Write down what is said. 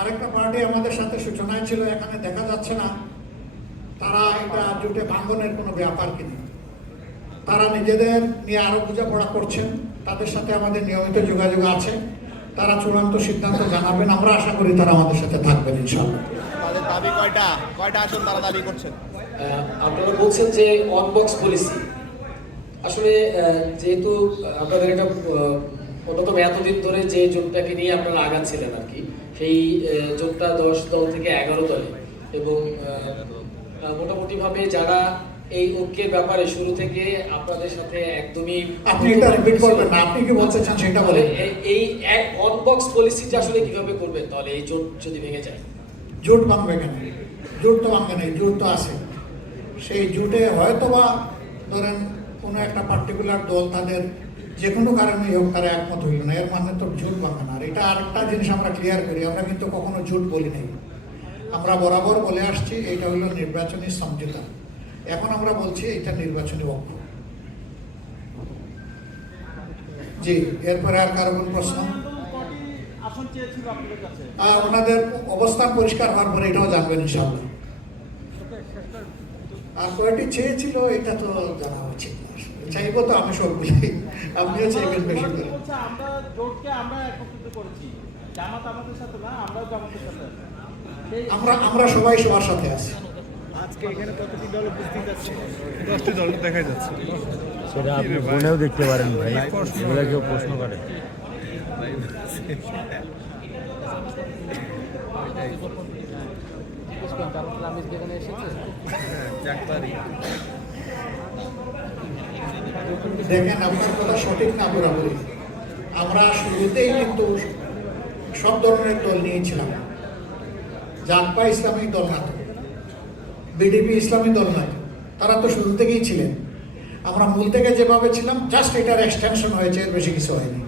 আরেকটা পার্টি আমাদের সাথে সূচনায় ছিল, এখানে দেখা যাচ্ছে না। তারা এটা জোটে ভাঙ্গনের কোনো ব্যাপার কিনা, তারা নিজেদের নিয়ে আরো বোঝাপড়া করছেন। তাদের সাথে আমাদের নিয়মিত যোগাযোগ আছে। তারা চূড়ান্ত সিদ্ধান্ত জানাবেন। আমরা আশা করি তারা আমাদের সাথে থাকবেন ইনশাআল্লাহ। তাদের দাবি কয়টা আসন তারা দাবি করছেন? আপনারা বলছেন যে অনবক্স পলিসি, আসলে যেহেতু আপনাদের এটা অন্যতম এতদিন ধরে যে জোটটাকে নিয়ে আপনারা আগাচ্ছিলেন আর কি, সেই জোটটা 10 দল থেকে 11 দলে, এবং মোটামুটিভাবে যারা এই ঐক্যের ব্যাপারে শুরু থেকে আপনাদের সাথে একদমই, আপনি এটা রিপিট করবেন না, আপনি কি বলতে চান সেটা বলেন। এই এক অনবক্স পলিসিটা আসলে কিভাবে করবেন তাহলে এই জোট যদি ভেঙে যায়? জোট ভাঙবে কেন? জোট তো ভাঙবে না, জোট তো আছে। সেই জোটে হয়তোবা ধরেন কোনো একটা পার্টিকুলার দল তাদের যে কোনো কারণে হোক তারা একমত হইল না, এর মানে তো জোট ভাঙবে না। আর এটা আরেকটা জিনিস আমরা ক্লিয়ার করি, আমরা কিন্তু কখনো জোট বলি নাই। আমরা বরাবর বলে আসছি এটা হলো নির্বাচনী সমঝোতা। এখন আমরা বলছি এটা নির্বাচনী ঐক্য। জি, এরপরে আর কারো কোনো প্রশ্ন? ওনাদের অবস্থান পরিষ্কার হওয়ার পরে এটাও জানবেন ইনশাআল্লাহ। আর কয়টি চেয়েছিল এটা তো জানা উচিত না, চাইবো তো আমি সবগুলি, আপনিও চাইবেন বেশি করে। আমরা জোটকে আমরা একত্রিত করেছি, জামাত আমাদের সাথে না, আমরাও জামাতের সাথে আছি। আমরা সবাই সবার সাথে আছি। আজকে এখানে কতটি দল উপস্থিত আছে? 10টি দল দেখা যাচ্ছে। সেটা আপনি ফোনেও দেখতে পারেন ভাই, এগুলো কেউ প্রশ্ন করে। দেখেন আপনার কথা সঠিক না পুরাপুরি। আমরা শুরুতেই কিন্তু সব ধরনের দল নিয়েছিলাম। জাকপা ইসলামী দল না তো, বিডিপি ইসলামী দল না তো, তারা তো শুরু থেকেই ছিলেন। আমরা মূল থেকে যেভাবে ছিলাম জাস্ট এটার এক্সটেনশন হয়েছে, এর বেশি কিছু হয়নি।